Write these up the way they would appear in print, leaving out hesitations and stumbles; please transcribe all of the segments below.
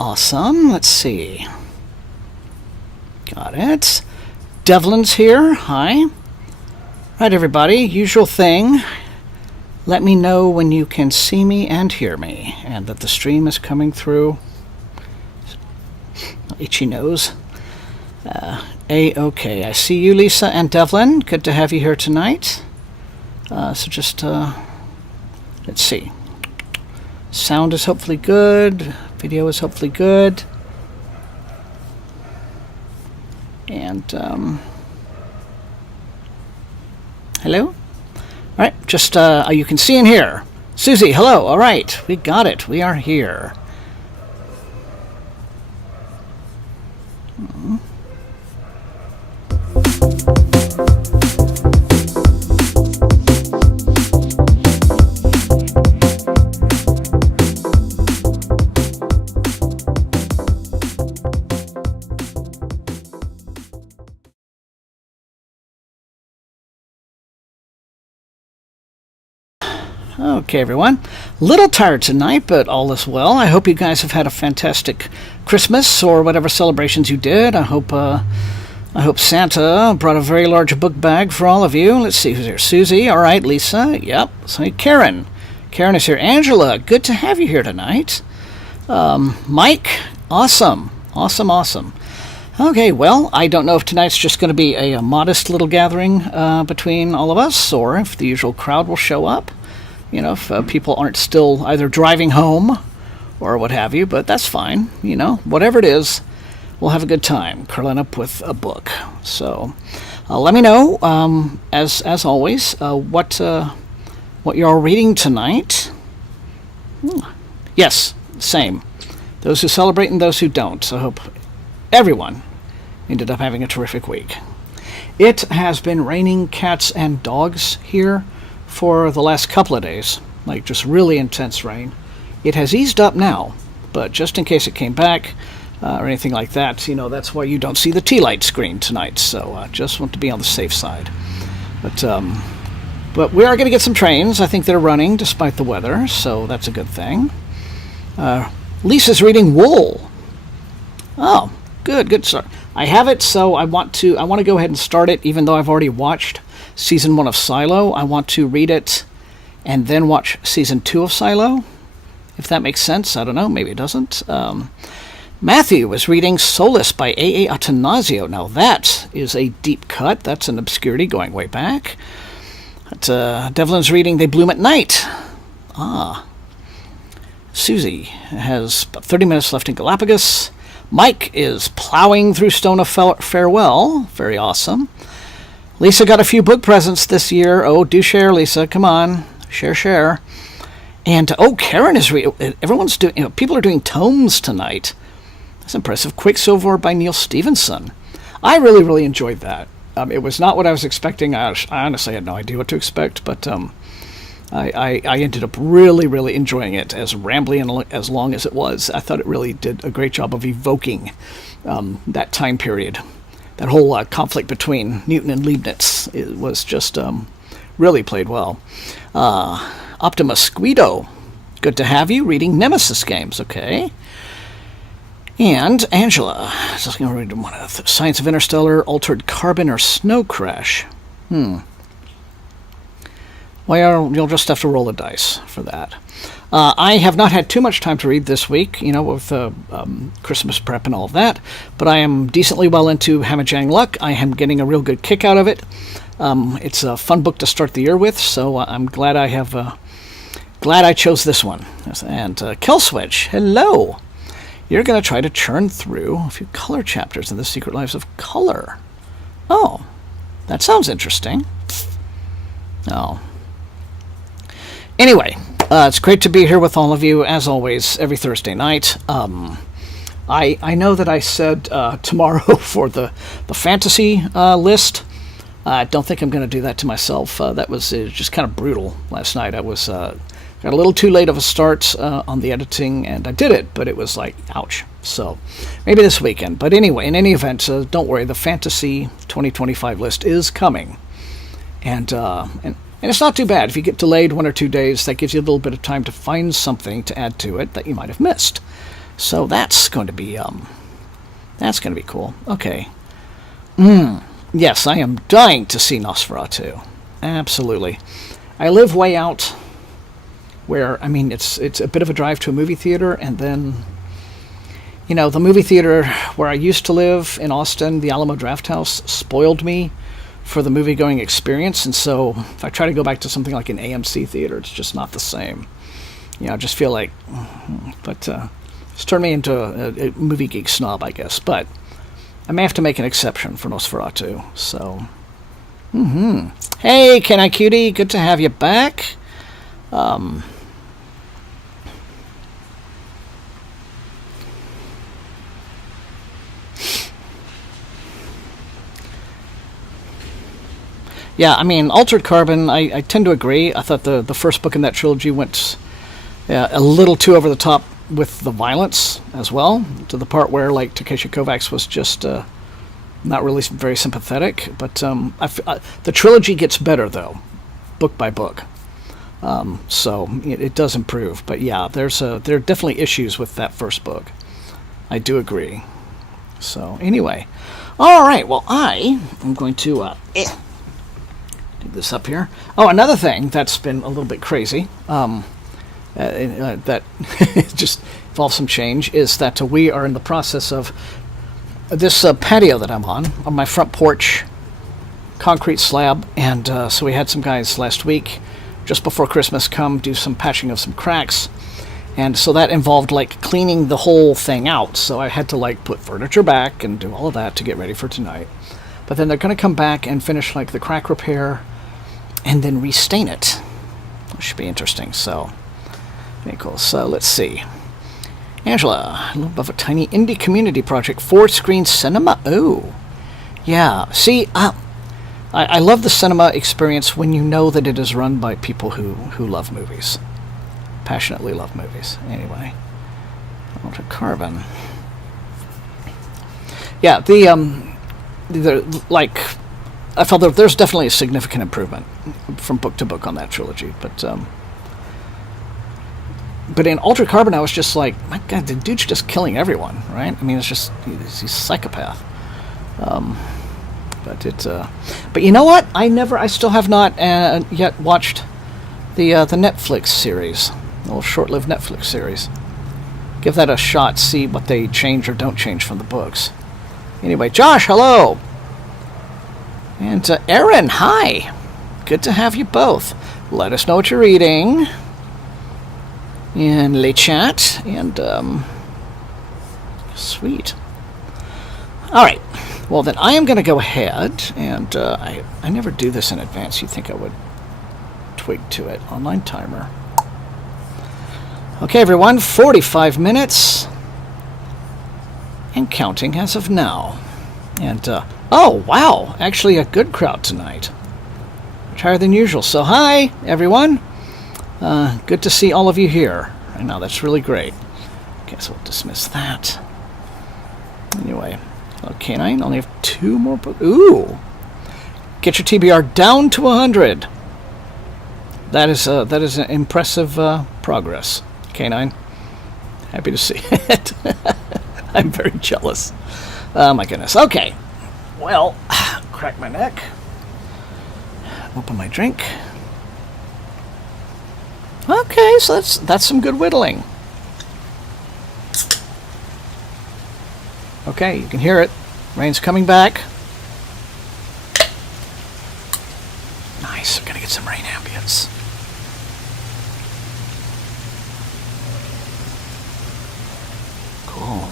awesome. Let's see. Got it. Devlin's here. Hi. Right, everybody. Usual thing. Let me know when you can see me and hear me, and that the stream is coming through. Itchy nose. A-okay. I see you, Lisa and Devlin. Good to have you here tonight. So just, let's see. Sound is hopefully good. Video is hopefully good. And, hello? All right, just, you can see and hear. Susie, hello. All right, we got it. We are here. Okay, everyone. Little tired tonight, but all is well. I hope you guys have had a fantastic Christmas or whatever celebrations you did. I hope Santa brought a very large book bag for all of you. Let's see who's here. Susie, all right. Lisa, yep. So Karen. Karen is here. Angela, good to have you here tonight. Mike, awesome. Awesome. Okay, well, I don't know if tonight's just going to be a modest little gathering between all of us, or if the usual crowd will show up. You know, if people aren't still either driving home or what have you, but that's fine. You know, whatever it is, we'll have a good time curling up with a book. So let me know, as always, what you're reading tonight. Yes, same. Those who celebrate and those who don't. So I hope everyone ended up having a terrific week. It has been raining cats and dogs here for the last couple of days, like just really intense rain. It has eased up now, but just in case it came back or anything like that, you know, that's why you don't see the tea light screen tonight. So just want to be on the safe side. But we are going to get some trains. I think they're running despite the weather, so that's a good thing. Lisa's reading Wool. Oh, good start. I have it, so I want to go ahead and start it, even though I've already watched Season 1 of Silo. I want to read it and then watch Season 2 of Silo, if that makes sense. I don't know, maybe it doesn't. Matthew is reading Solace by A.A. Attanasio. Now that is a deep cut. That's an obscurity going way back. Devlin's reading They Bloom at Night. Susie has about 30 minutes left in Galapagos. Mike is plowing through Stone of Farewell. Very awesome. Lisa got a few book presents this year. Oh, do share, Lisa. Come on. Share. And, Karen is everyone's doing, people are doing tomes tonight. That's impressive. Quicksilver by Neil Stevenson. I really, really enjoyed that. It was not what I was expecting. I honestly had no idea what to expect, but I ended up really, really enjoying it, as rambly and as long as it was. I thought it really did a great job of evoking that time period. That whole conflict between Newton and Leibniz, it was just really played well. Optimus Guido, good to have you reading Nemesis games, okay? And Angela, just going to read one of the Science of Interstellar, Altered Carbon, or Snow Crash. Well, you'll just have to roll the dice for that. I have not had too much time to read this week, you know, with Christmas prep and all of that, but I am decently well into Hamajang Luck. I am getting a real good kick out of it. It's a fun book to start the year with, so I'm glad I chose this one. And Kelswitch, hello! You're going to try to churn through a few color chapters in The Secret Lives of Color. Oh, that sounds interesting. Oh. Anyway, it's great to be here with all of you, as always, every Thursday night. I know that I said tomorrow for the fantasy list. I don't think I'm going to do that to myself. That was just kind of brutal last night. I was got a little too late of a start on the editing, and I did it, but it was like, ouch. So maybe this weekend. But anyway, in any event, don't worry. The Fantasy 2025 list is coming. And it's not too bad. If you get delayed 1 or 2 days, that gives you a little bit of time to find something to add to it that you might have missed. So that's going to be cool. Okay. Yes, I am dying to see Nosferatu. Absolutely. I live way out where, I mean, it's a bit of a drive to a movie theater, and then, you know, the movie theater where I used to live in Austin, the Alamo Drafthouse, spoiled me for the movie-going experience, and so if I try to go back to something like an AMC theater, it's just not the same. You know, I just feel like, but it's turned me into a movie geek snob, I guess, but I may have to make an exception for Nosferatu, so. Hey, Can I Cutie, good to have you back. Yeah, I mean, Altered Carbon, I tend to agree. I thought the first book in that trilogy went a little too over the top with the violence as well, to the part where, like, Takeshi Kovacs was just not really very sympathetic. But the trilogy gets better, though, book by book. So it does improve. But yeah, there are definitely issues with that first book. I do agree. So anyway, all right, well, I am going to... this up here. Oh, another thing that's been a little bit crazy, that just involves some change, is that we are in the process of this patio that I'm on my front porch, concrete slab, and so we had some guys last week, just before Christmas, come do some patching of some cracks, and so that involved, like, cleaning the whole thing out, so I had to, like, put furniture back and do all of that to get ready for tonight. But then they're going to come back and finish, like, the crack repair and then restain it. It should be interesting. So, very cool. So, let's see. Angela, a little bit of a tiny indie community project, 4-screen cinema. Oh, yeah. See, I love the cinema experience when you know that it is run by people who love movies. Passionately love movies. Anyway. Altered Carbon. Yeah, like, I felt that there's definitely a significant improvement from book to book on that trilogy, but in Altered Carbon, I was just like, my God, the dude's just killing everyone, right? I mean, it's just, he's a psychopath. But you know what? I still have not yet watched the Netflix series, the little short-lived Netflix series. Give that a shot, see what they change or don't change from the books. Anyway, Josh, hello! And Aaron, hi! Good to have you both. Let us know what you're reading in Le Chat, and sweet. Alright, well then I am going to go ahead, and I never do this in advance. You'd think I would twig to it. Online timer. Okay, everyone, 45 minutes, and counting as of now. And, oh, wow, actually a good crowd tonight. Much higher than usual. So, hi, everyone. Good to see all of you here. I know, that's really great. Okay, so we'll dismiss that. Anyway, K9, only have 2 more books. Ooh! Get your TBR down to 100. That is an impressive progress. K9, happy to see it. I'm very jealous. Oh my goodness. Okay. Well, crack my neck. Open my drink. Okay, so that's some good whittling. Okay, you can hear it. Rain's coming back. Nice. We're gonna get some rain ambience. Cool.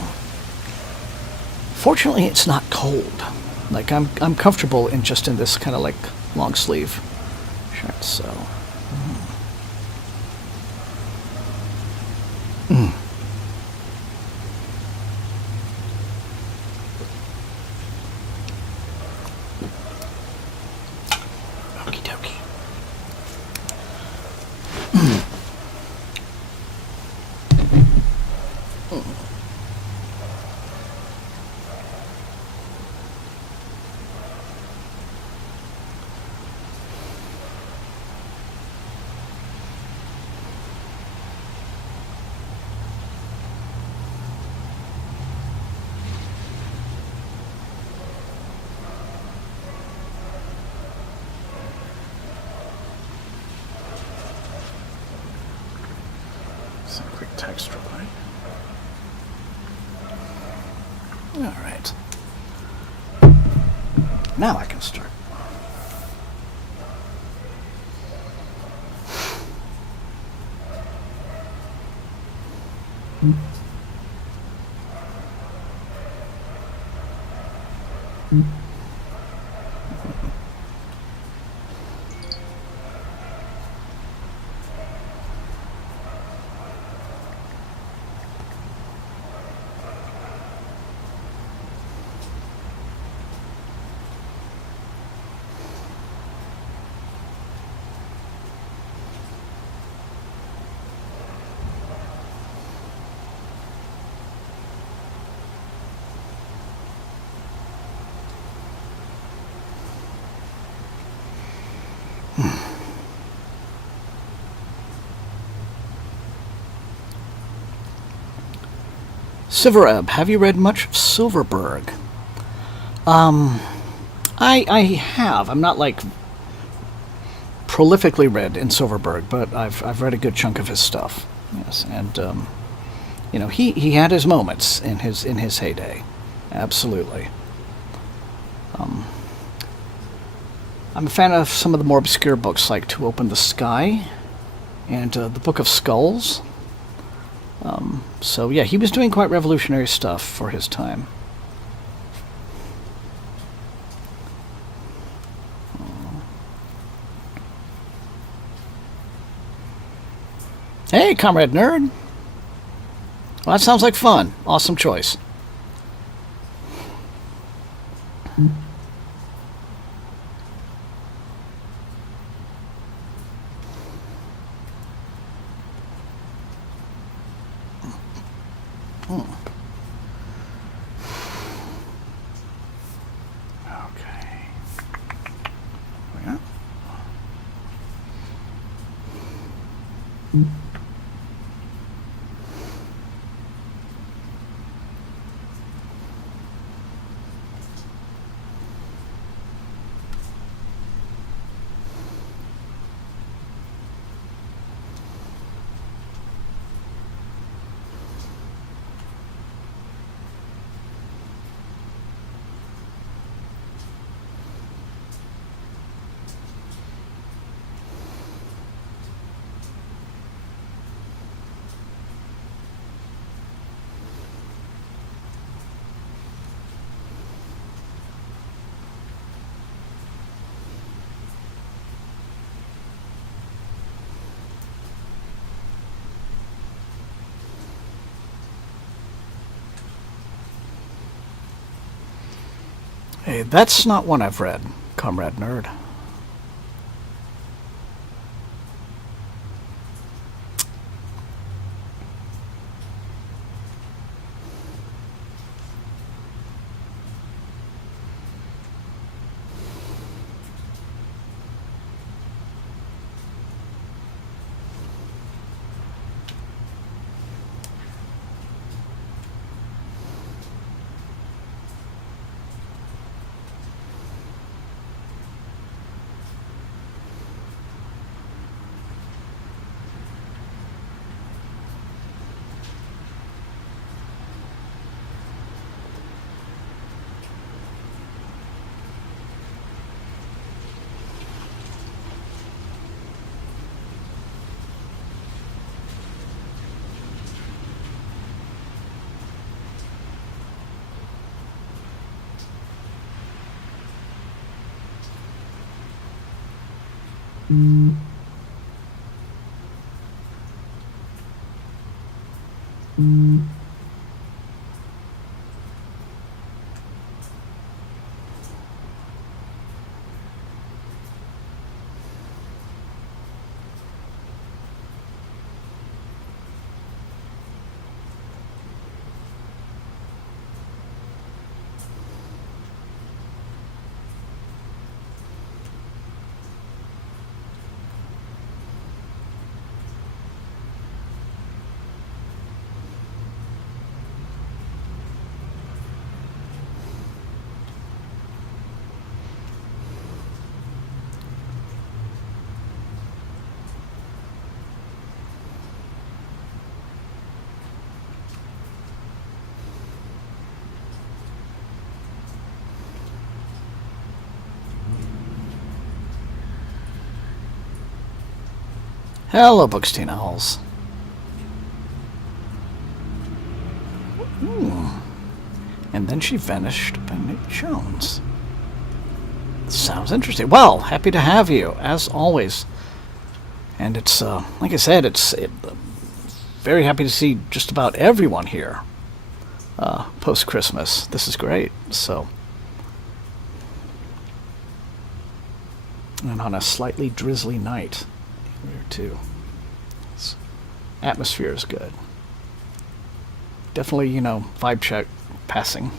Fortunately, it's not cold. Like, I'm comfortable in this kind of like long sleeve shirt. So. Okie dokie. text reply. All right. Now I can start. Sivereb, have you read much of Silverberg? I have. I'm not like prolifically read in Silverberg, but I've read a good chunk of his stuff. Yes, and you know, he had his moments in his heyday. Absolutely. I'm a fan of some of the more obscure books, like To Open the Sky and the Book of Skulls. So yeah, he was doing quite revolutionary stuff for his time. Hey, Comrade Nerd. Well, that sounds like fun. Awesome choice. Hey, that's not one I've read, Comrade Nerd. Hello, Bookstein Owls. And then she vanished by Nick Jones. Sounds interesting. Well, happy to have you, as always. And it's, like I said, very happy to see just about everyone here post-Christmas. This is great. So, and on a slightly drizzly night here, too. Atmosphere is good. Definitely, vibe check passing.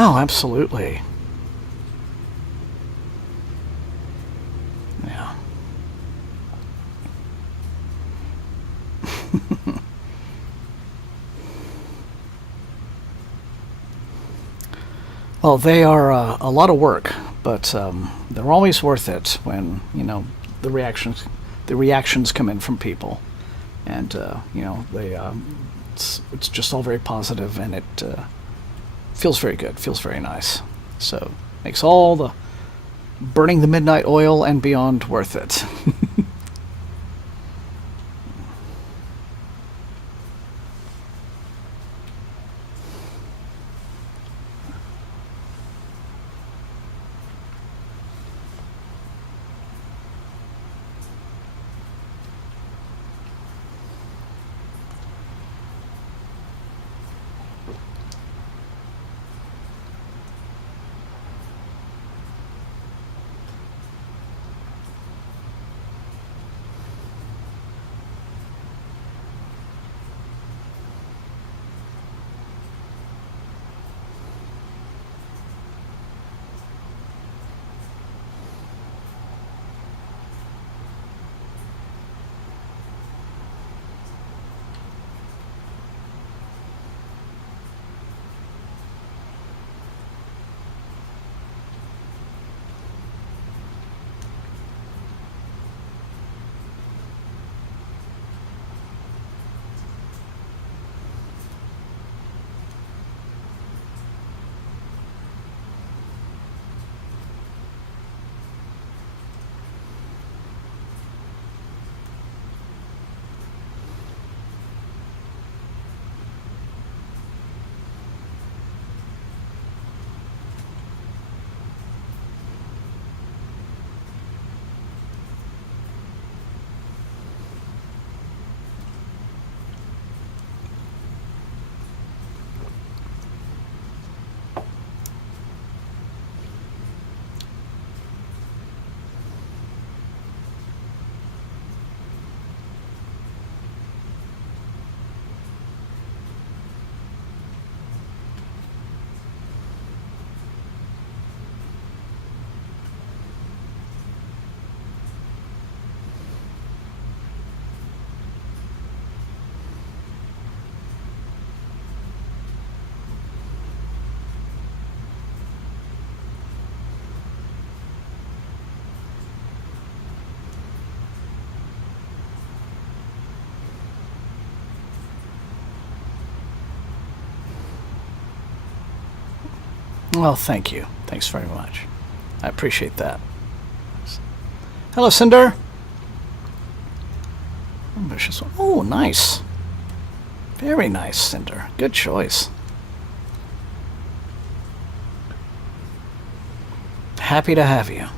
Oh, absolutely. Yeah. Well, they are a lot of work, but they're always worth it when the reactions come in from people, and they it's just all very positive, and it feels very good, feels very nice. So makes all the burning the midnight oil and beyond worth it. Well, thank you. Thanks very much. I appreciate that. Hello, Cinder. Ambitious one. Oh, nice. Very nice, Cinder. Good choice. Happy to have you.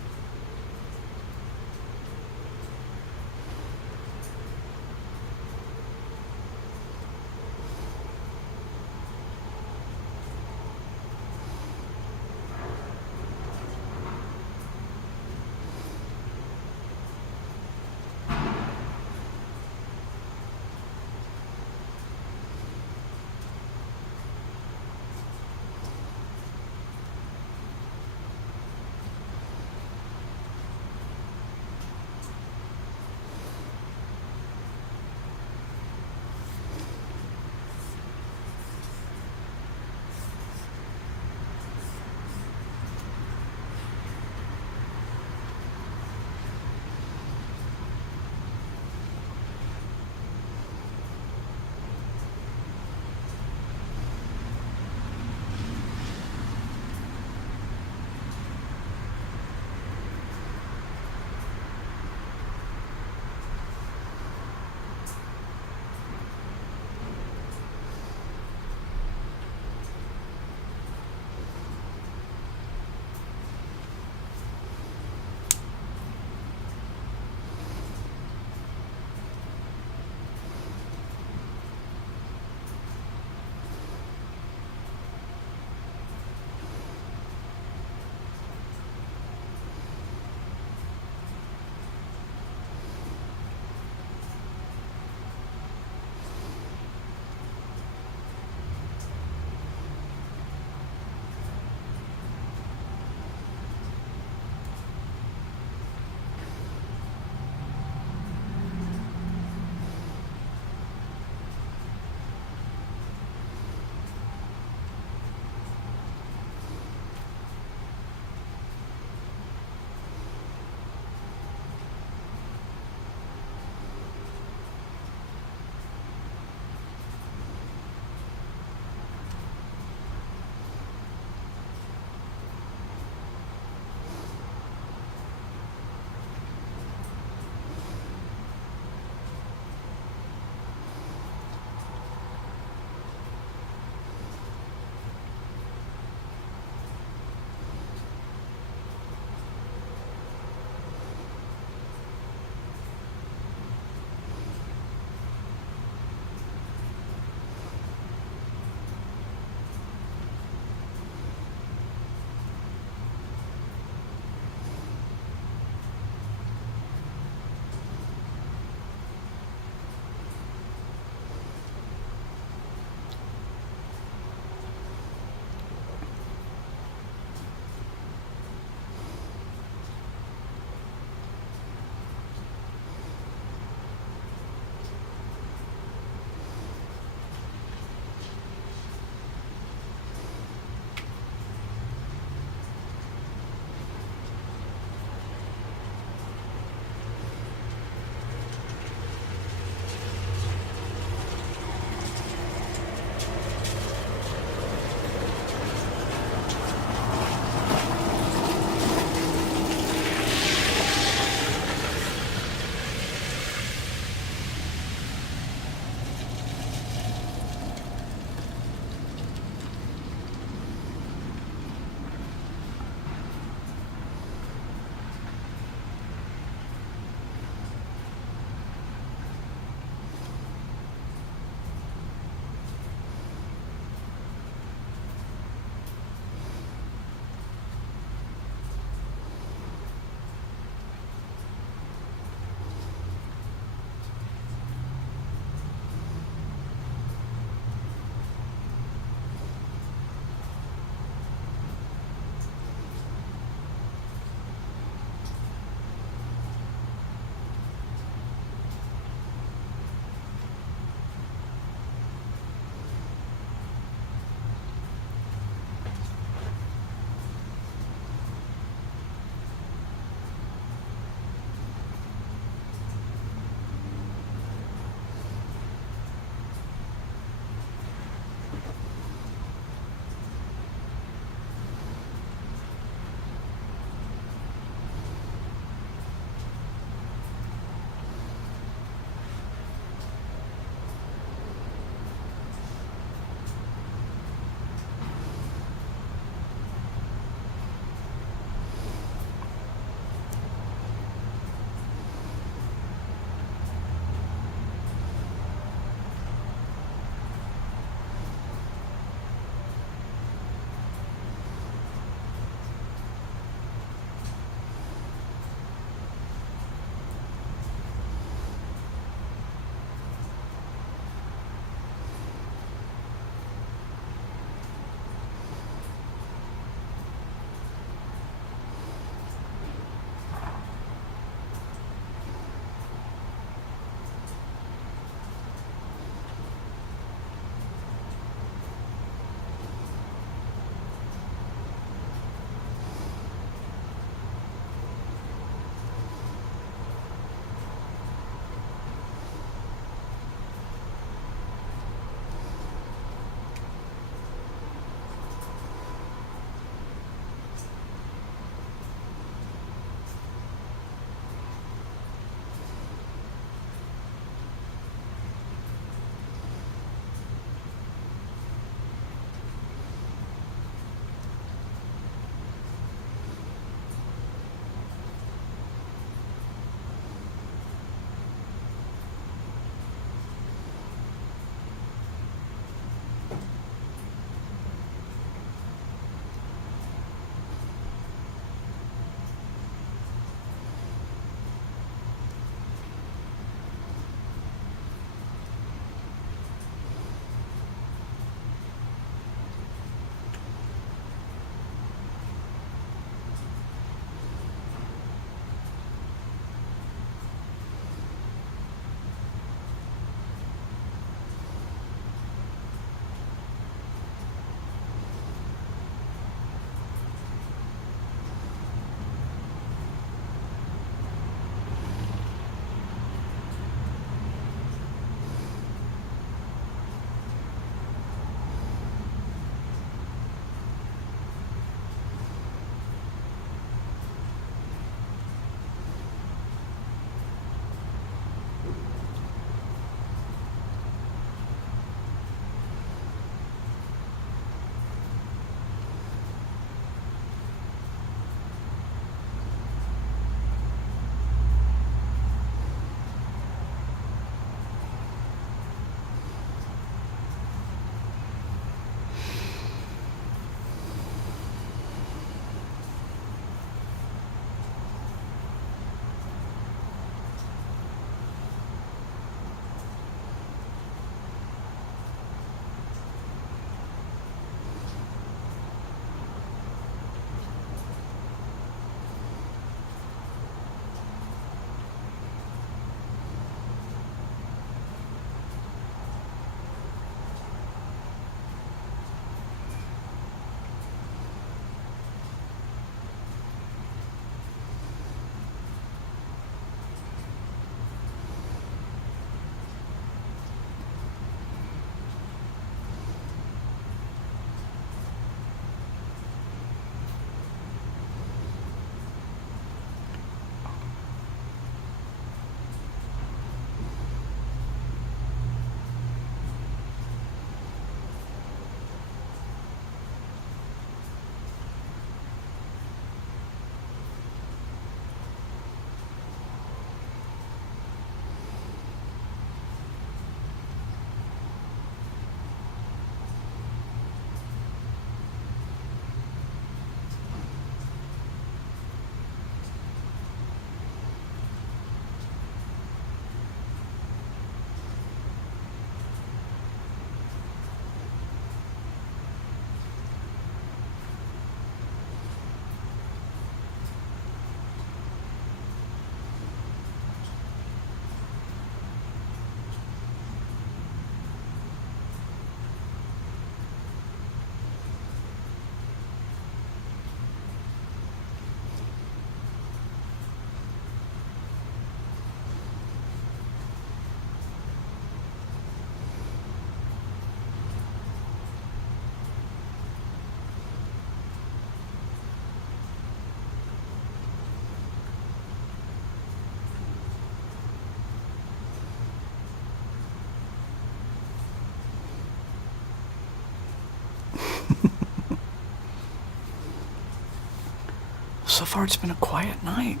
so far it's been a quiet night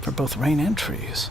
for both rain and trees.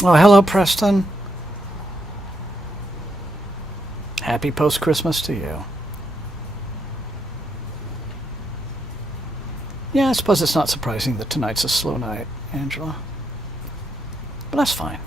Oh, hello, Preston. Happy post-Christmas to you. Yeah, I suppose it's not surprising that tonight's a slow night, Angela. But that's fine.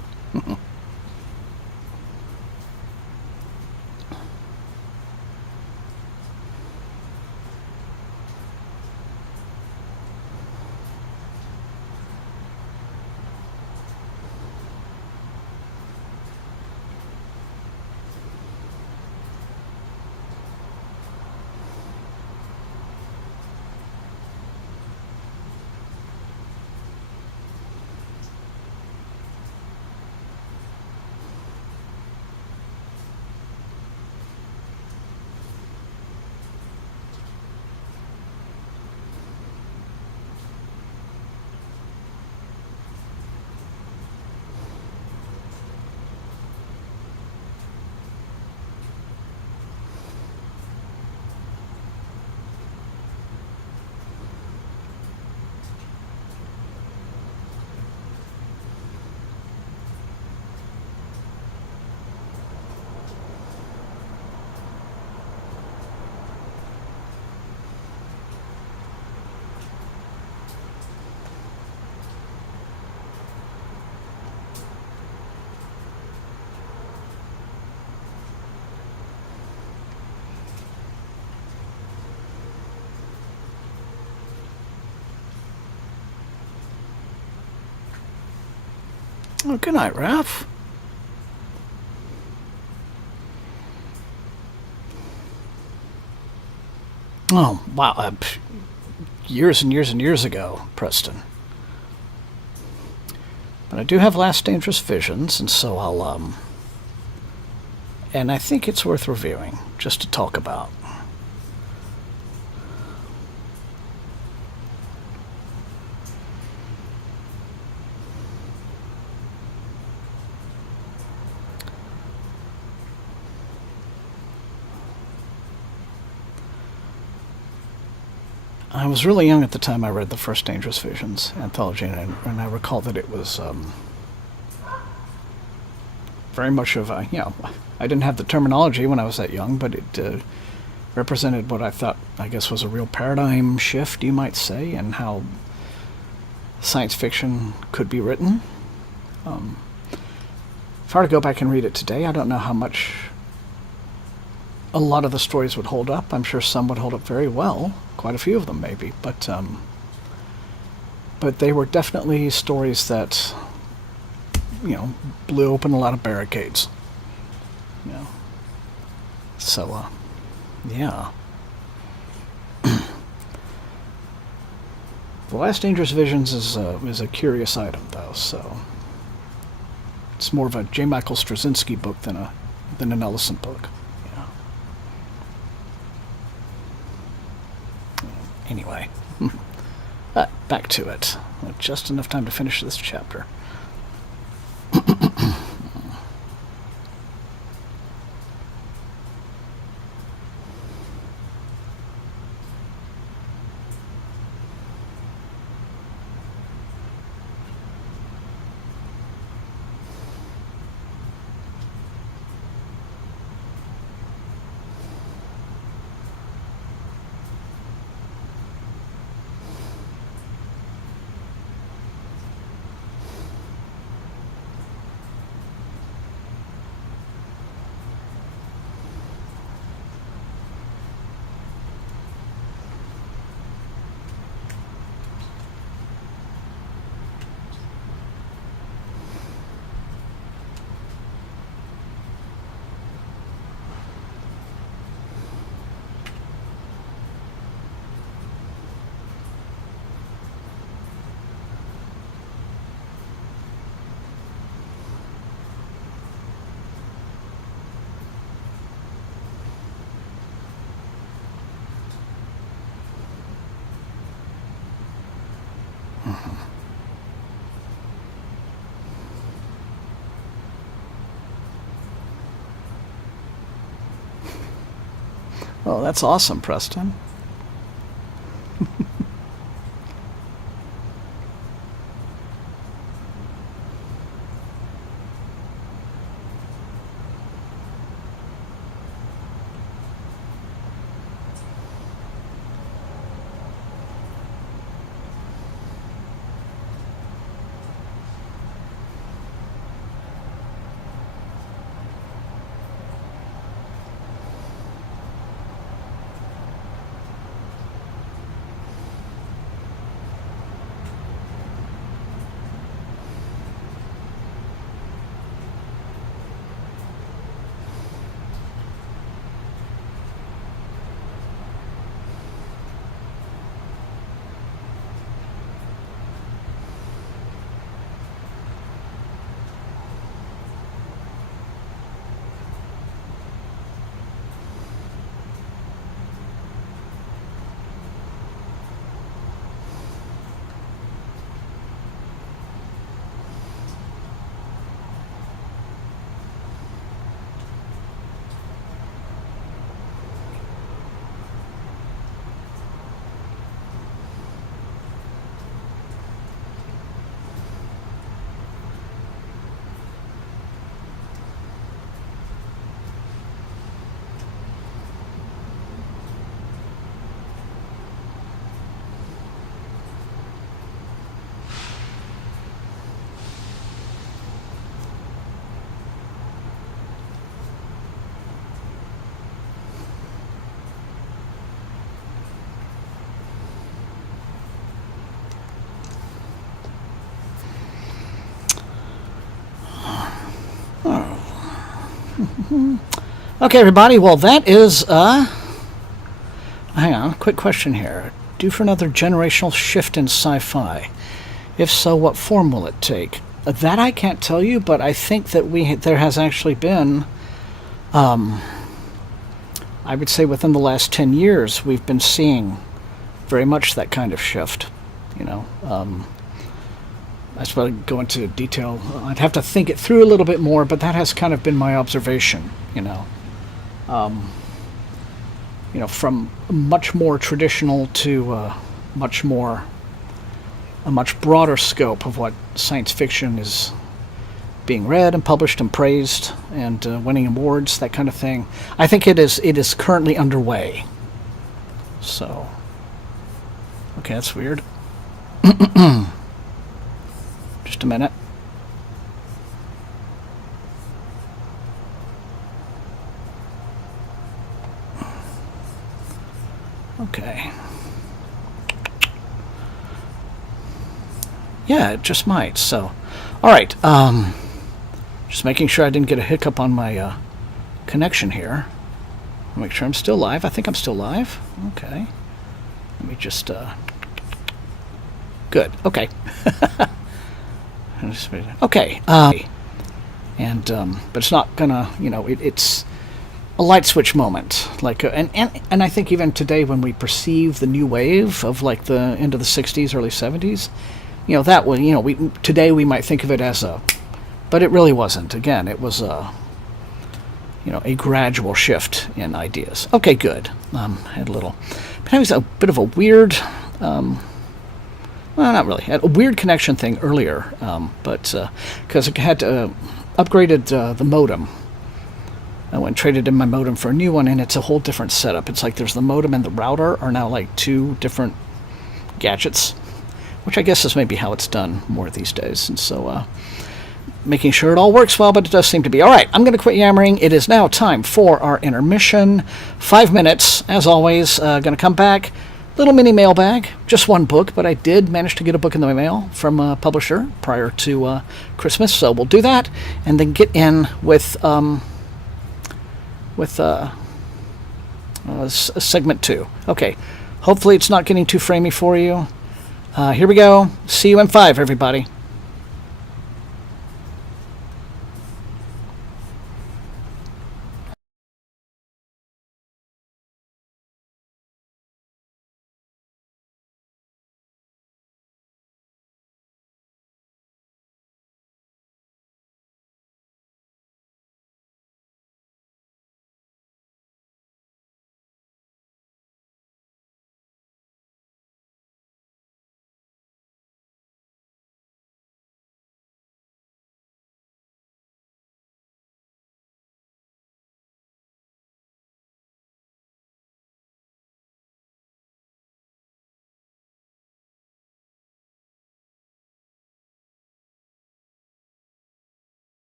Oh, good night, Raph. Oh, wow. Years and years and years ago, Preston. But I do have Last Dangerous Visions, and so I'll, and I think it's worth reviewing, just to talk about. I was really young at the time I read the first Dangerous Visions anthology, and I recall that it was very much of a, I didn't have the terminology when I was that young, but it represented what I thought, I guess, was a real paradigm shift, you might say, in how science fiction could be written. If I were to go back and read it today, I don't know how much a lot of the stories would hold up. I'm sure some would hold up very well, quite a few of them maybe, but they were definitely stories that, you know, blew open a lot of barricades. You know, so yeah. The Last Dangerous Visions is a curious item, though. So it's more of a J. Michael Straczynski book than an Ellison book. Yeah. Anyway, back to it. Just enough time to finish this chapter. Oh, that's awesome, Preston. Okay, everybody. Well, that is, hang on, quick question here. Due for another generational shift in sci-fi? If so, what form will it take? That I can't tell you, but I think that there has actually been, I would say within the last 10 years, we've been seeing very much that kind of shift, you know. I suppose I'd go into detail. I'd have to think it through a little bit more, but that has kind of been my observation, you know. You know, from much more traditional to a much broader scope of what science fiction is being read and published and praised and winning awards, that kind of thing. I think it is currently underway. So, okay, that's weird. Just a minute. Okay. Yeah, it just might. So, all right. Just making sure I didn't get a hiccup on my connection here. Make sure I'm still live. I think I'm still live. Okay. Let me just. Good. Okay. Okay. And but it's not gonna. It's a light switch moment. Like, and I think even today when we perceive the new wave of like the end of the '60s, early '70s, that was today we might think of it as a, but it really wasn't. Again, it was a gradual shift in ideas. Okay, good. Had a little, but it was a bit of a weird, well, not really, had a weird connection thing earlier, but because it had upgraded the modem. I went and traded in my modem for a new one, and it's a whole different setup. It's like there's the modem and the router are now like two different gadgets, which I guess is maybe how it's done more these days. And so making sure it all works well, but it does seem to be. All right, I'm going to quit yammering. It is now time for our intermission. 5 minutes, as always. Going to come back. Little mini mailbag. Just one book, but I did manage to get a book in the mail from a publisher prior to Christmas, so we'll do that, and then get in with segment 2. Okay, hopefully it's not getting too framey for you. Here we go. See you in 5, everybody.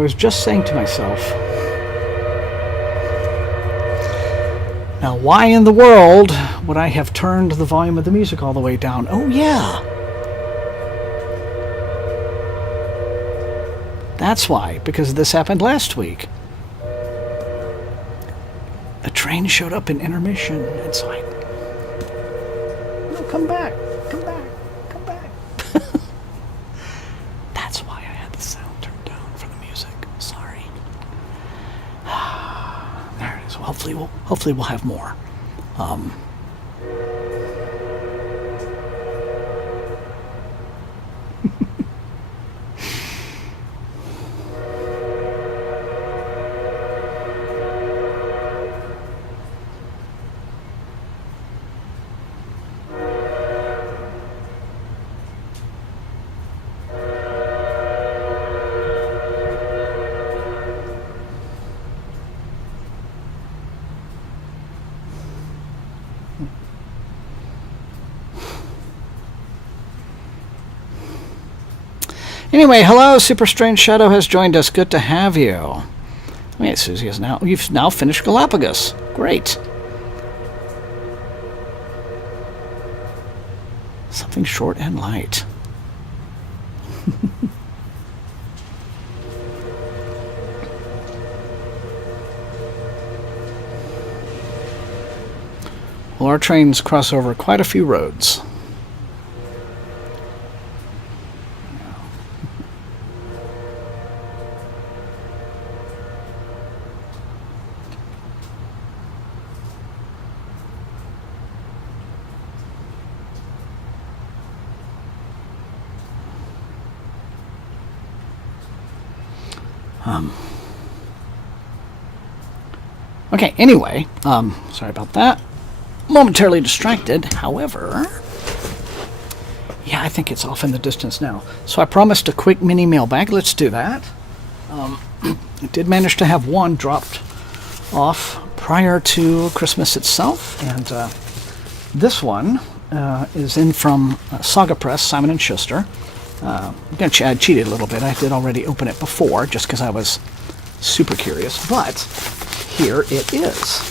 I was just saying to myself, now why in the world would I have turned the volume of the music all the way down? Oh yeah. That's why, because this happened last week. A train showed up in intermission, and so I... No, come back. That's why I had the sound turned down for the music. Sorry. There it is. Well, hopefully we'll have more. Anyway, hello, Super Strange Shadow has joined us. Good to have you. Wait, Susie is now... You've now finished Galapagos. Great. Something short and light. Well, our trains cross over quite a few roads. Okay, anyway, sorry about that. Momentarily distracted, however... Yeah, I think it's off in the distance now. So I promised a quick mini mailbag. Let's do that. I did manage to have one dropped off prior to Christmas itself, and this one is in from Saga Press, Simon & Schuster. I cheated a little bit. I did already open it before, just because I was super curious, but here it is.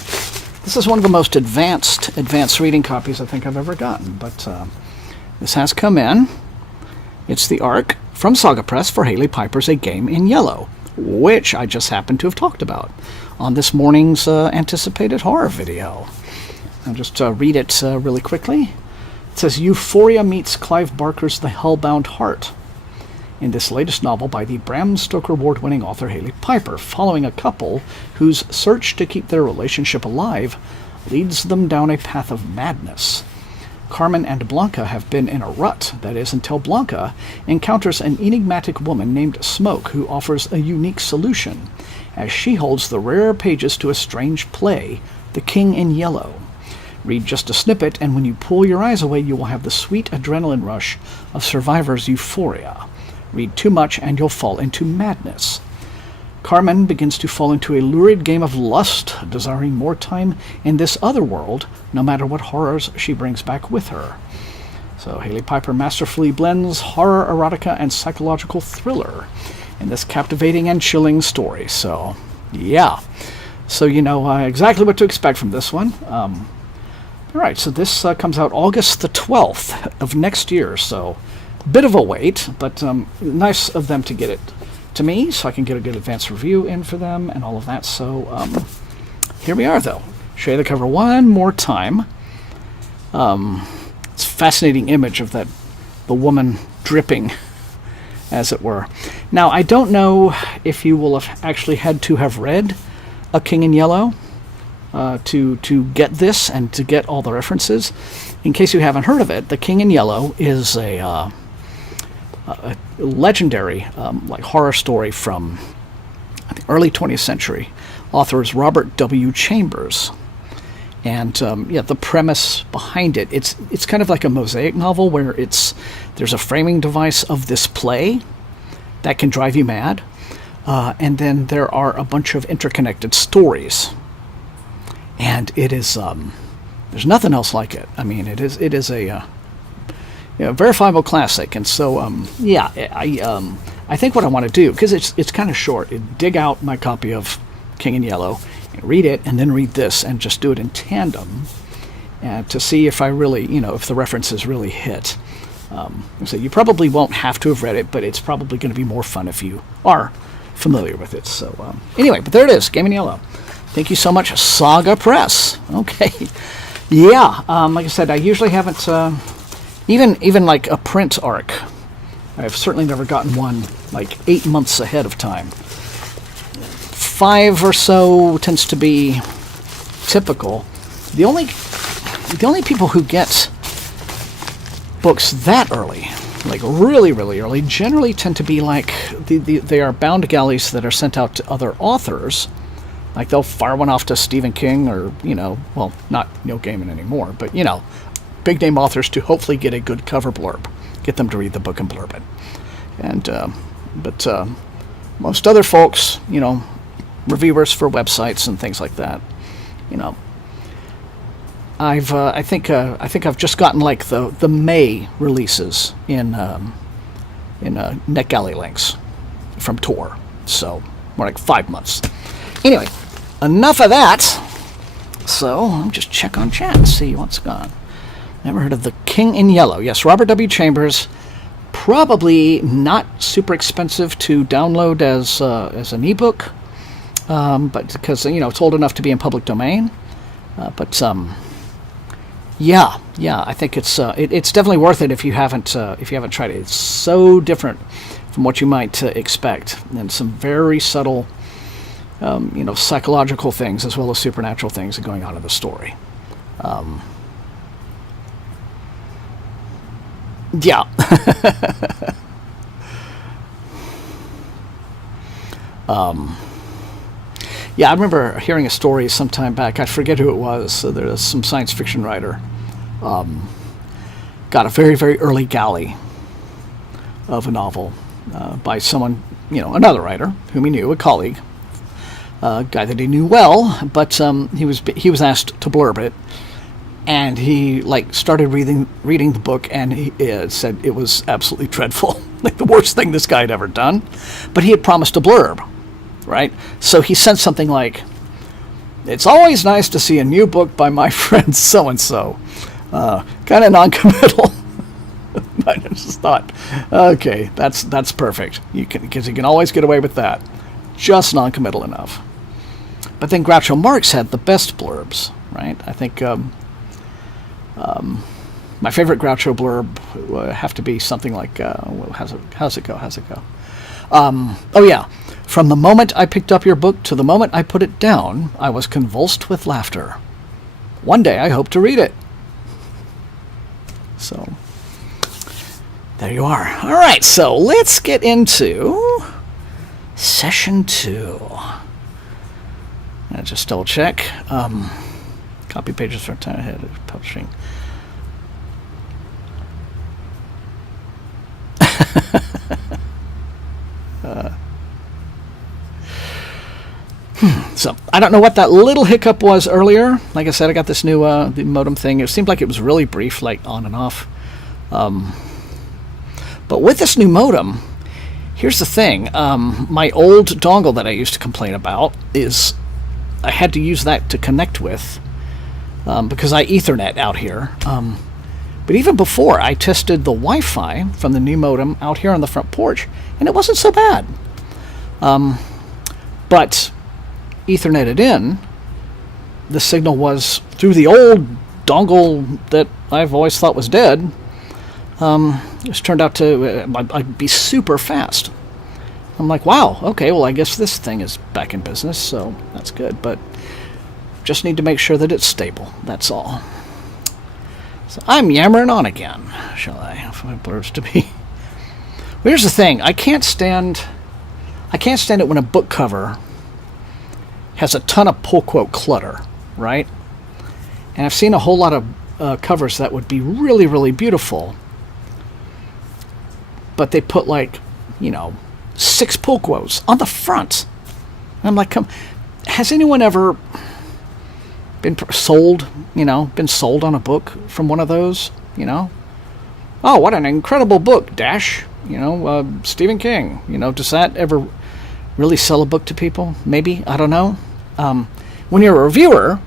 This is one of the most advanced reading copies I think I've ever gotten, but this has come in. It's the ARC from Saga Press for Haley Piper's A Game in Yellow, which I just happened to have talked about on this morning's anticipated horror video. I'll just read it really quickly. It says, Euphoria meets Clive Barker's The Hellbound Heart. In this latest novel by the Bram Stoker Award-winning author Haley Piper, following a couple whose search to keep their relationship alive leads them down a path of madness. Carmen and Blanca have been in a rut, that is, until Blanca encounters an enigmatic woman named Smoke who offers a unique solution, as she holds the rare pages to a strange play, The King in Yellow. Read just a snippet, and when you pull your eyes away, you will have the sweet adrenaline rush of survivor's euphoria. Read too much, and you'll fall into madness. Carmen begins to fall into a lurid game of lust, desiring more time in this other world, no matter what horrors she brings back with her. So Haley Piper masterfully blends horror, erotica, and psychological thriller in this captivating and chilling story. So, yeah. So you know exactly what to expect from this one. All right, so this comes out August the 12th of next year, so bit of a wait, but nice of them to get it to me so I can get a good advance review in for them and all of that. So here we are, though. Show you the cover one more time. It's a fascinating image of the woman dripping, as it were. Now, I don't know if you will have actually had to have read A King in Yellow to get this and to get all the references. In case you haven't heard of it, The King in Yellow is a legendary like horror story from the early 20th century. Author is Robert W. Chambers, and the premise behind it, it's kind of like a mosaic novel where there's a framing device of this play that can drive you mad, and then there are a bunch of interconnected stories, and it is there's nothing else like it. I mean, it is a verifiable classic. And so, I think what I want to do, because it's kind of short, is dig out my copy of King in Yellow, and read it, and then read this, and just do it in tandem, to see if I really, if the references really hit. So you probably won't have to have read it, but it's probably going to be more fun if you are familiar with it. So anyway, but there it is, Game in Yellow. Thank you so much, Saga Press. Okay, yeah. Like I said, I usually haven't even like a print arc. I've certainly never gotten one like 8 months ahead of time. 5 or so tends to be typical. The only people who get books that early, like really, really early, generally tend to be like they are bound galleys that are sent out to other authors. Like they'll fire one off to Stephen King or, well, not Neil Gaiman anymore, but, big name authors to hopefully get a good cover blurb, get them to read the book and blurb it. And, but most other folks, reviewers for websites and things like that, I think I've just gotten like the May releases in NetGalley links from Tor, so more like 5 months. Anyway, enough of that. So I'll just check on chat and see what's gone. Never heard of the King in Yellow. Yes, Robert W. Chambers. Probably not super expensive to download as an ebook, but because it's old enough to be in public domain. Yeah, I think it's definitely worth it if you haven't tried it. It's so different from what you might expect, and some very subtle, psychological things as well as supernatural things are going on in the story. Yeah. Yeah, I remember hearing a story some time back. I forget who it was. So there's some science fiction writer got a very, very early galley of a novel by someone, another writer whom he knew, a colleague, a guy that he knew well, but he was asked to blurb it, and he started reading the book, and he said it was absolutely dreadful, like the worst thing this guy had ever done, but he had promised a blurb. Right? So he sent something like, "It's always nice to see a new book by my friend so-and-so." Kind of non-committal. I just thought, okay, that's perfect. Because you can always get away with that. Just non-committal enough. But then Groucho Marx had the best blurbs, right? I think my favorite Groucho blurb would have to be something like, how's it go? Oh yeah. "From the moment I picked up your book to the moment I put it down, I was convulsed with laughter. One day I hope to read it." So, there you are. All right, so let's get into session 2. I'll just double check. Copy pages for time ahead of publishing. So, I don't know what that little hiccup was earlier. Like I said, I got this new the modem thing. It seemed like it was really brief, like on and off. But with this new modem, here's the thing. My old dongle that I used to complain about is I had to use that to connect with because I Ethernet out here. But even before, I tested the Wi-Fi from the new modem out here on the front porch, and it wasn't so bad. But Ethernetted in, the signal was through the old dongle that I've always thought was dead. It turned out to I'd be super fast. I'm like, wow, okay, well, I guess this thing is back in business, so that's good. But just need to make sure that it's stable. That's all. So I'm yammering on again, shall I? For my blurbs to be. Well, here's the thing. I can't stand it when a book cover has a ton of pull quote clutter, right? And I've seen a whole lot of covers that would be really, really beautiful, but they put 6 pull quotes on the front. And I'm like, has anyone ever been sold on a book from one of those? oh, what an incredible book, dash. Stephen King. Does that ever really sell a book to people? Maybe. I don't know. When you're a reviewer,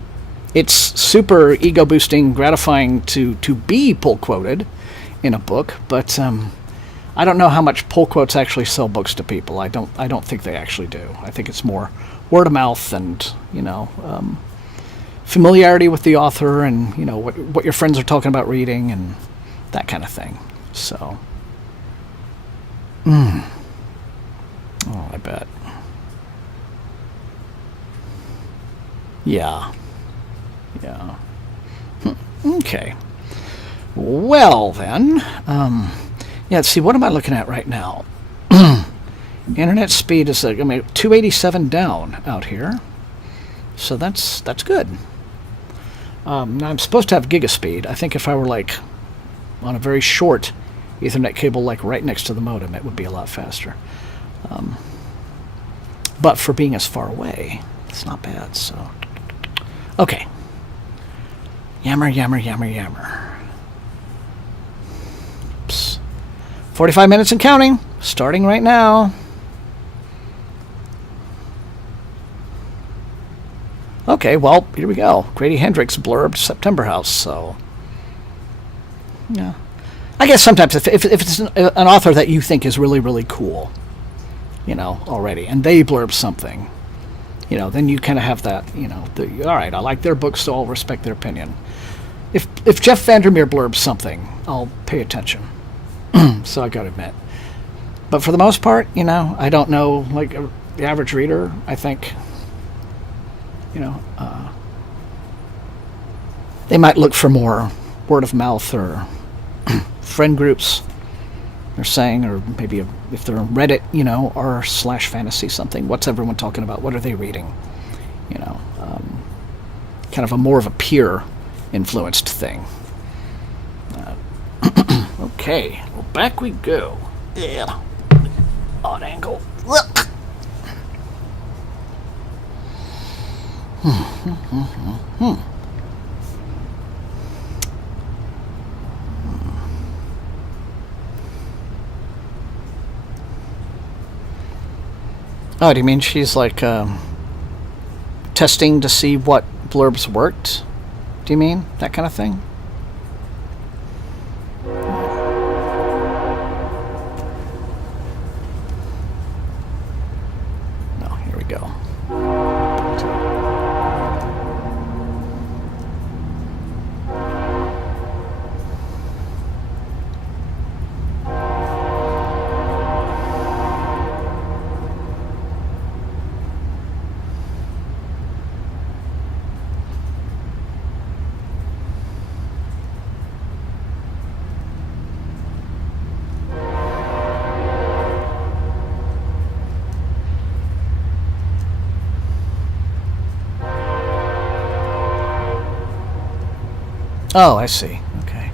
it's super ego-boosting, gratifying to be pull quoted in a book, but I don't know how much pull quotes actually sell books to people. I don't think they actually do. I think it's more word of mouth and familiarity with the author and what your friends are talking about reading and that kind of thing. So, oh, I bet. Yeah. Okay. Well then, let's see. What am I looking at right now? Internet speed is 287 down out here, so that's good. Now I'm supposed to have gigaspeed. I think if I were like on a very short Ethernet cable, like right next to the modem, it would be a lot faster. But for being as far away, it's not bad. So, okay. Yammer. Oops. 45 minutes and counting. Starting right now. Okay, well, here we go. Grady Hendrix blurbed September House, so... Yeah. I guess sometimes if it's an author that you think is really, really cool, already, and they blurb something, then you kind of have that, all right, I like their books, so I'll respect their opinion. If Jeff Vandermeer blurbs something, I'll pay attention. So I gotta admit. But for the most part, I don't know, like the average reader, I think, they might look for more word of mouth or friend groups, they're saying, or maybe if they're on Reddit, r/fantasy something. What's everyone talking about? What are they reading? Kind of more of a peer influenced thing. Okay, well, back we go. Yeah. Odd angle. Look. Oh, do you mean she's like testing to see what blurbs worked? Do you mean that kind of thing? No, here we go. Oh, I see. Okay.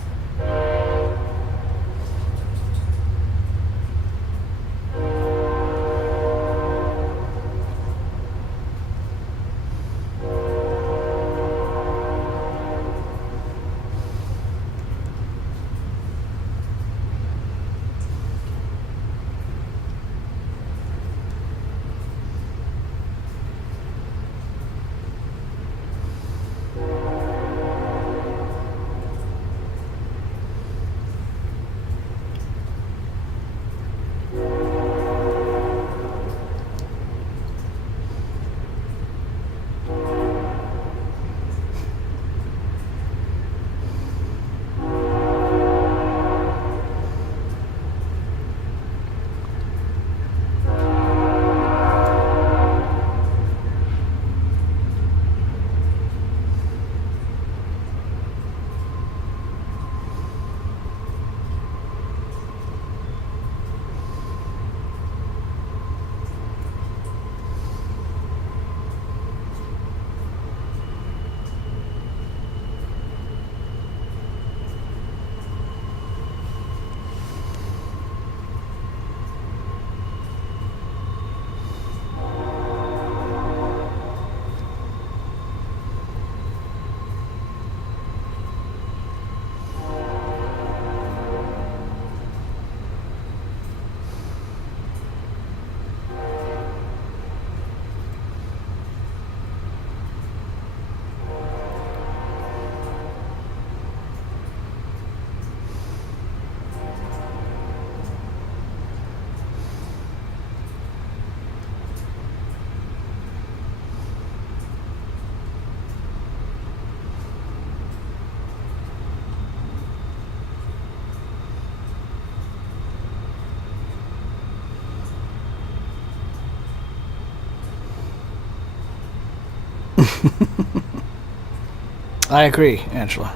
I agree, Angela.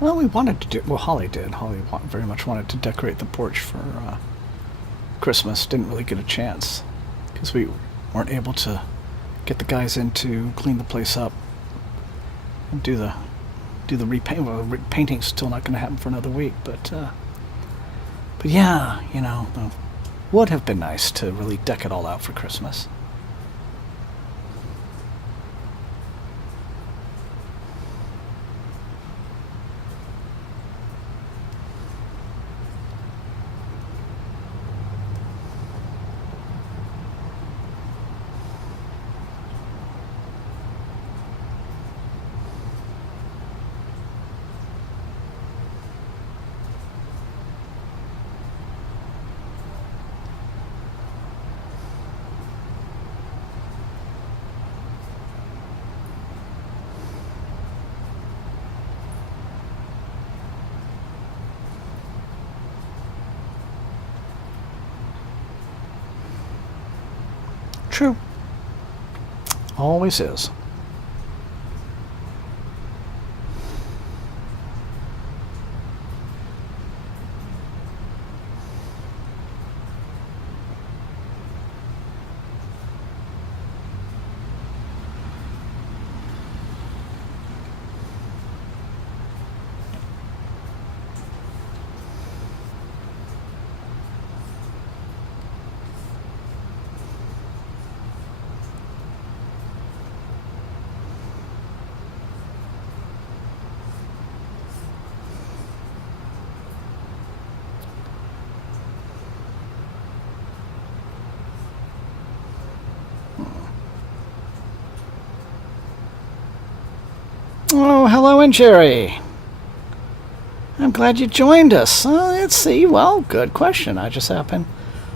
Well, we wanted to do... Well, Holly did. Holly very much wanted to decorate the porch for Christmas. Didn't really get a chance because we weren't able to get the guys in to clean the place up and do the repaint. Well, painting's still not going to happen for another week, but yeah, you know, would have been nice to really deck it all out for Christmas. True. Always is. Oh, hello, and Jerry. I'm glad you joined us. Let's see. Well, good question. I just happened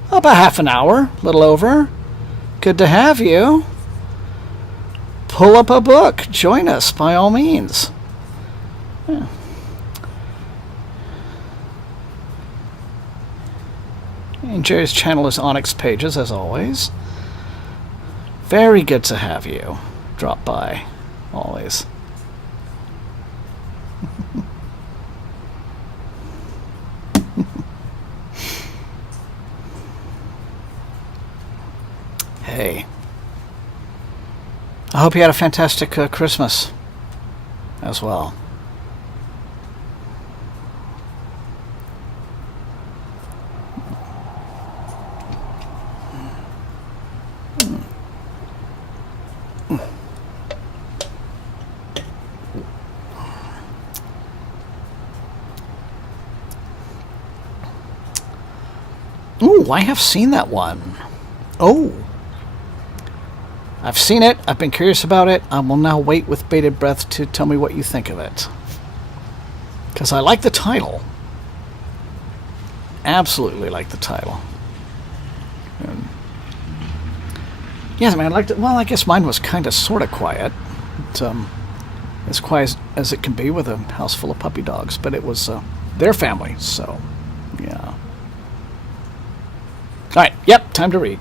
about half an hour, a little over. Good to have you. Pull up a book. Join us, by all means. Yeah. And Jerry's channel is Onyx Pages, as always. Very good to have you. Drop by, always. Hey. I hope you had a fantastic Christmas as well. Ooh, I have seen that one. Oh. I've seen it. I've been curious about it. I will now wait with bated breath to tell me what you think of it. Because I like the title. Absolutely like the title. Yes, I mean, I liked it. Well, I guess mine was kind of sort of quiet. As quiet as it can be with a house full of puppy dogs. But it was their family, so yeah. All right, yep, time to read.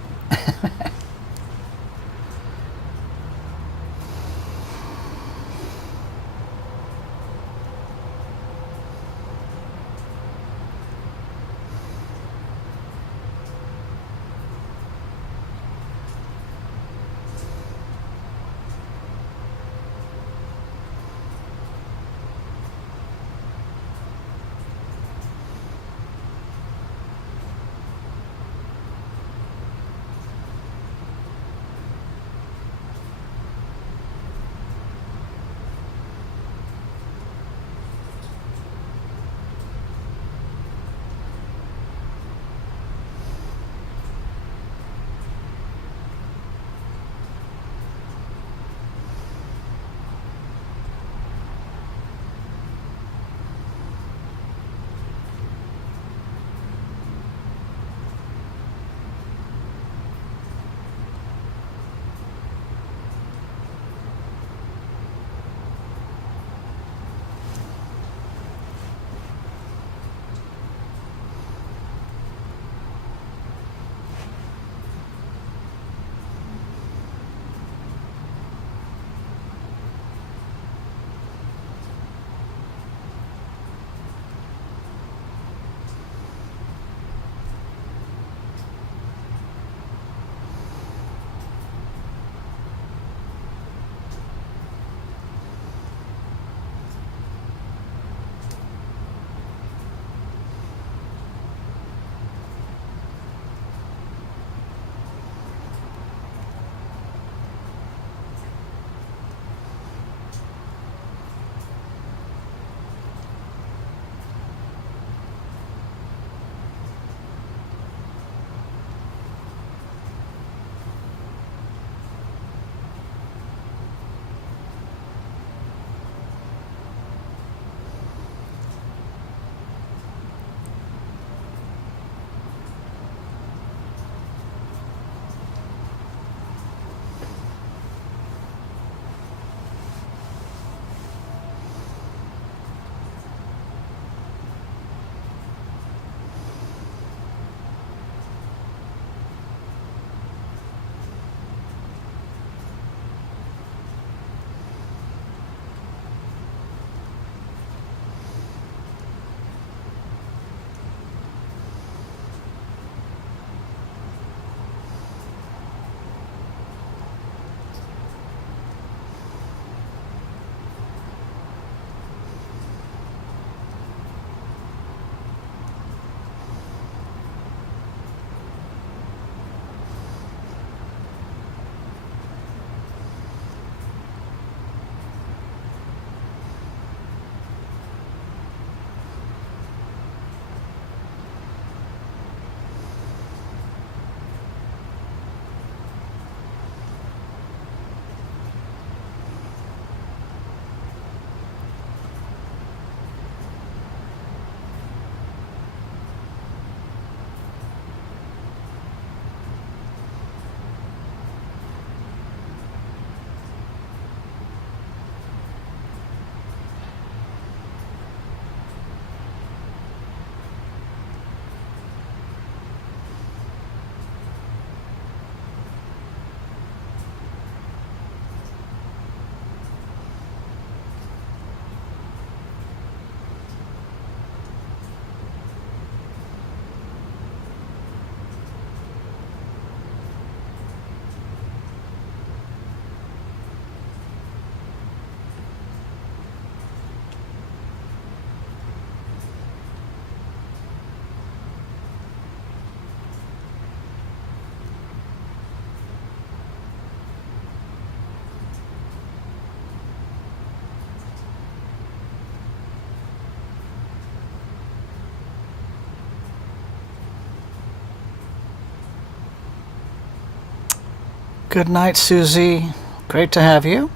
Good night, Susie. Great to have you.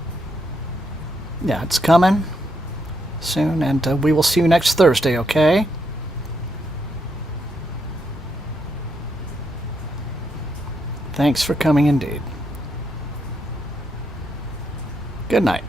Yeah, it's coming soon, and we will see you next Thursday, okay? Thanks for coming indeed. Good night.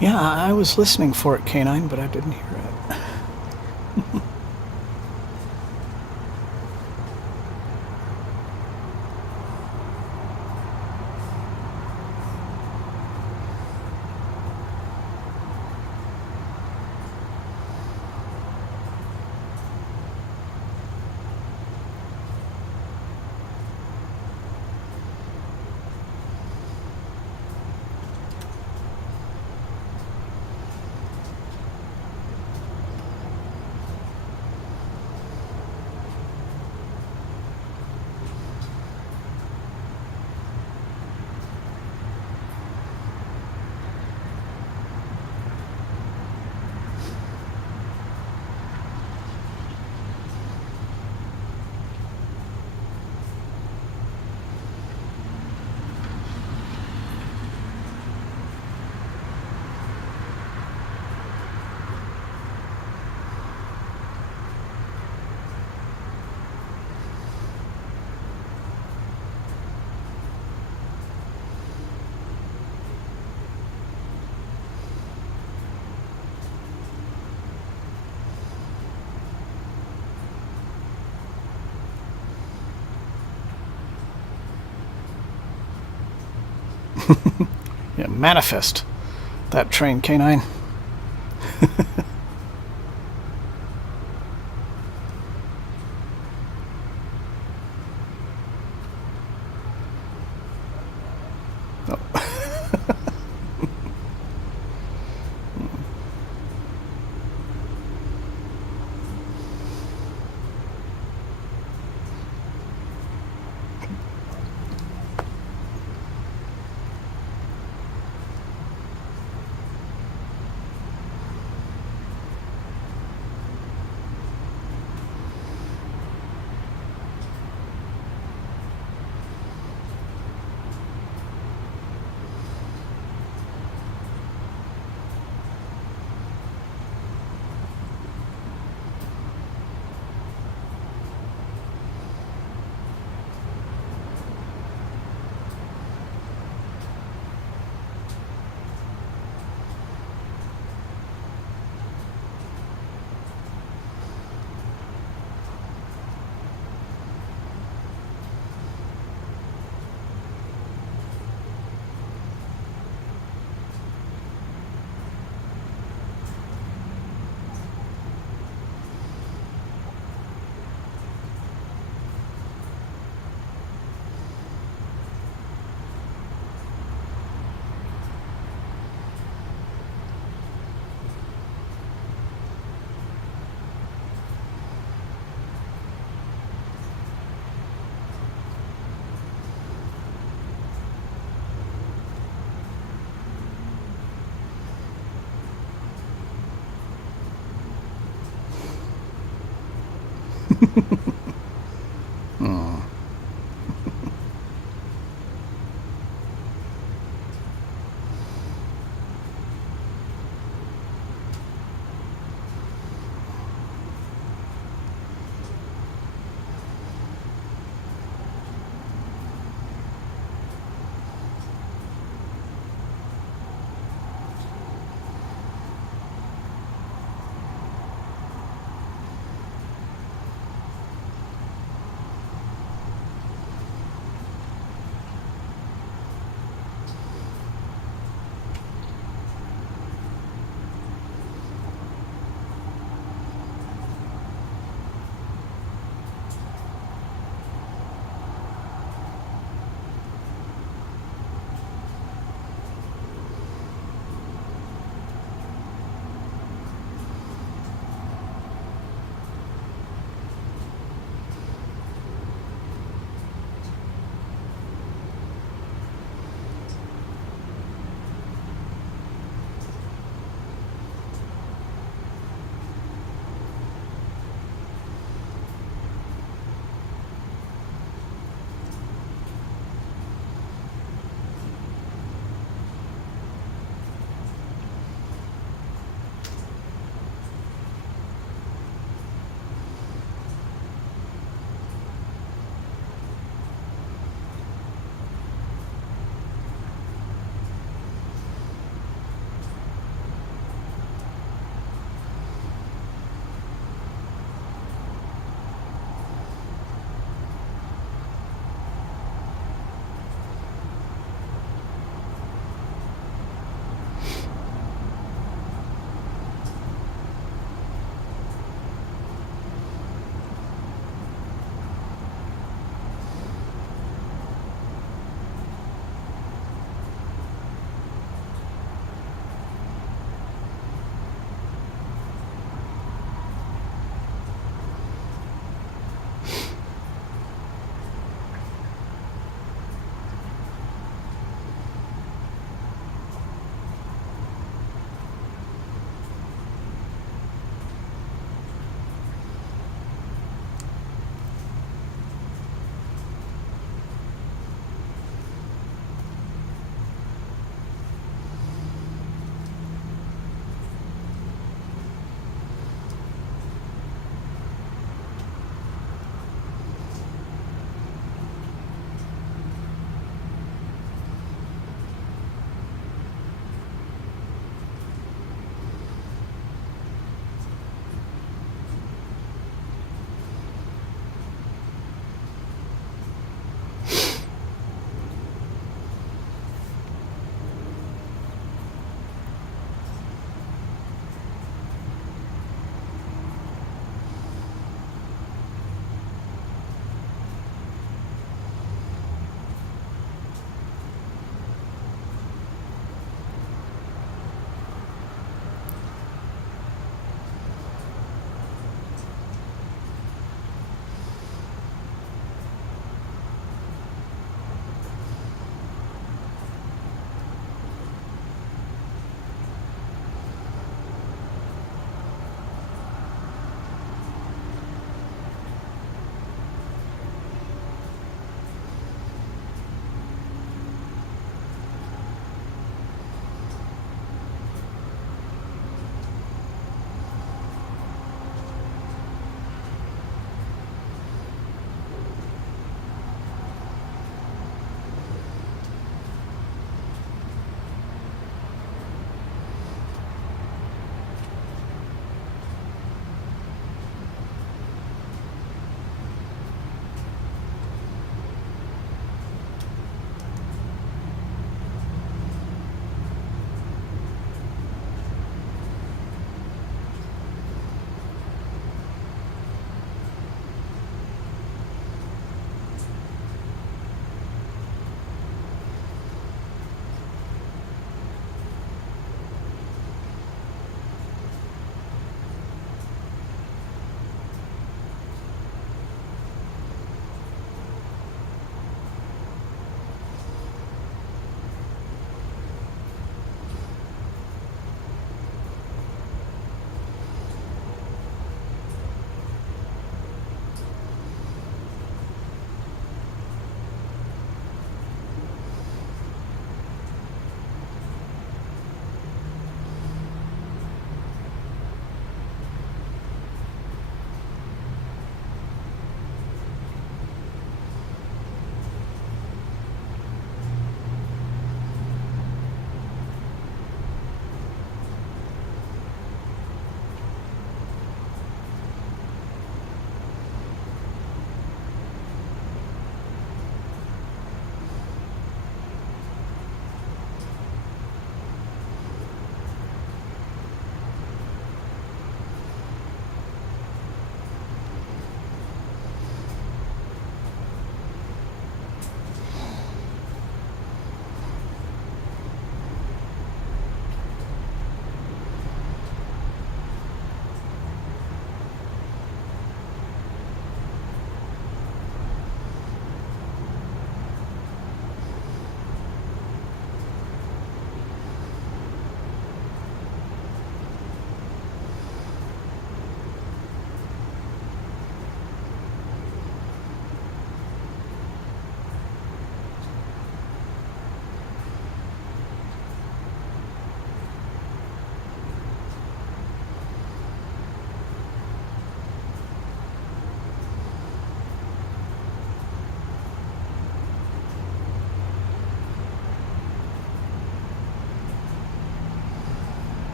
Yeah, I was listening for it, Canine, but I didn't hear it. Yeah, manifest that train, Canine.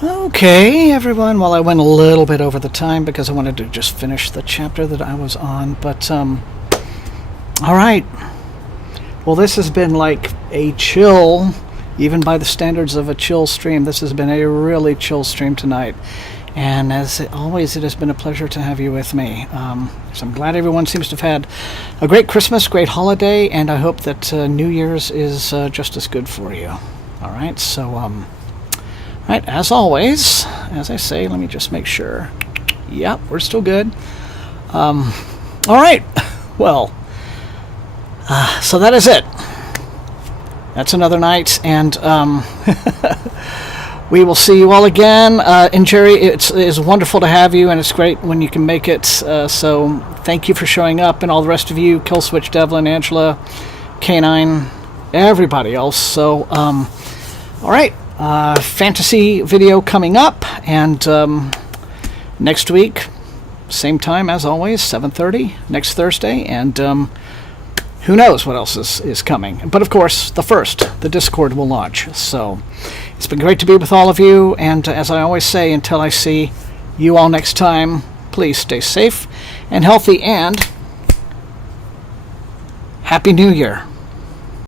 Okay, everyone. Well, I went a little bit over the time because I wanted to just finish the chapter that I was on. But, all right. Well, this has been like a chill, even by the standards of a chill stream. This has been a really chill stream tonight. And as always, it has been a pleasure to have you with me. So I'm glad everyone seems to have had a great Christmas, great holiday, and I hope that New Year's is just as good for you. All right, so... Right, as always, as I say, let me just make sure. Yep, we're still good. All right, well, so that is it. That's another night, and we will see you all again. And Jerry, it is wonderful to have you, and it's great when you can make it. So thank you for showing up, and all the rest of you, Killswitch, Devlin, Angela, K9, everybody else. So, all right. Fantasy video coming up, and next week, same time as always, 7:30 next Thursday, and who knows what else is coming. But of course, the Discord will launch. So it's been great to be with all of you, and as I always say, until I see you all next time, please stay safe and healthy, and Happy New Year.